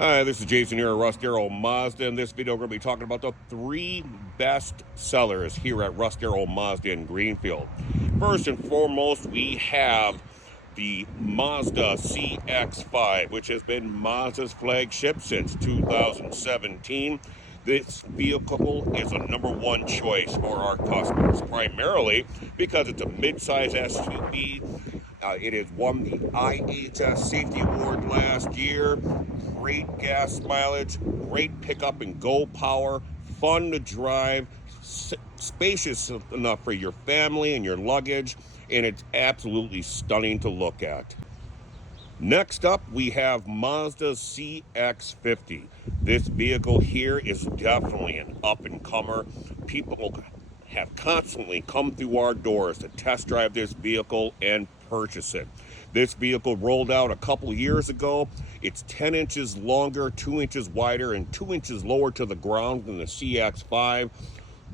Hi, this is Jason here at Russ Darrow Mazda. In this video, we're going to be talking about the 3 best sellers here at Russ Darrow Mazda in Greenfield. First and foremost, we have the Mazda CX-5, which has been Mazda's flagship since 2017. This vehicle is a #1 choice for our customers, primarily because it's a midsize SUV. It has won the IHS Safety Award last year. Great gas mileage, great pickup and go power, fun to drive, spacious enough for your family and your luggage, and it's absolutely stunning to look at. Next up, we have Mazda CX-50. This vehicle here is definitely an up-and-comer. People have constantly come through our doors to test drive this vehicle and purchase it. This vehicle rolled out a couple years ago. It's 10 inches longer, 2 inches wider, and 2 inches lower to the ground than the CX-5.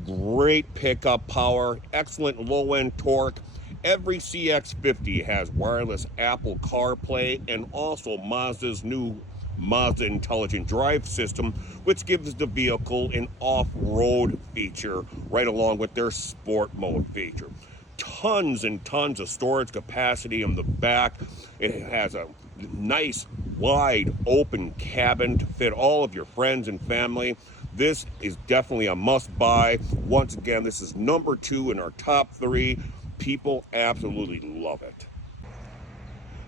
Great pickup power, excellent low-end torque. Every CX-50 has wireless Apple CarPlay and also Mazda's new Mazda Intelligent Drive system, which gives the vehicle an off-road feature right along with their sport mode feature. Tons and tons of storage capacity in the back. It has a nice wide open cabin to fit all of your friends and family. This is definitely a must-buy. Once again, this is #2 in our top 3. People absolutely love it.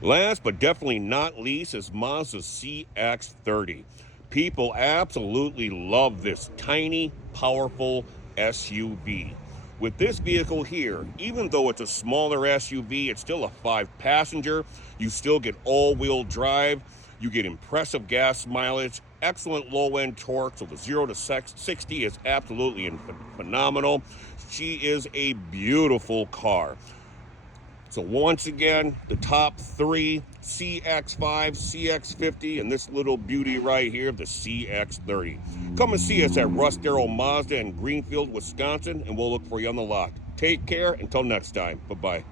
Last but definitely not least is Mazda CX-30. People absolutely love this tiny, powerful SUV. With this vehicle here, even though it's a smaller SUV, it's still a 5-passenger. You still get all-wheel drive. You get impressive gas mileage, excellent low-end torque, so the 0 to 60 is absolutely phenomenal. She is a beautiful car. So once again, the top 3, CX-5, CX-50, and this little beauty right here, the CX-30. Come and see us at Russ Darrow Mazda in Greenfield, Wisconsin, and we'll look for you on the lot. Take care. Until next time. Bye-bye.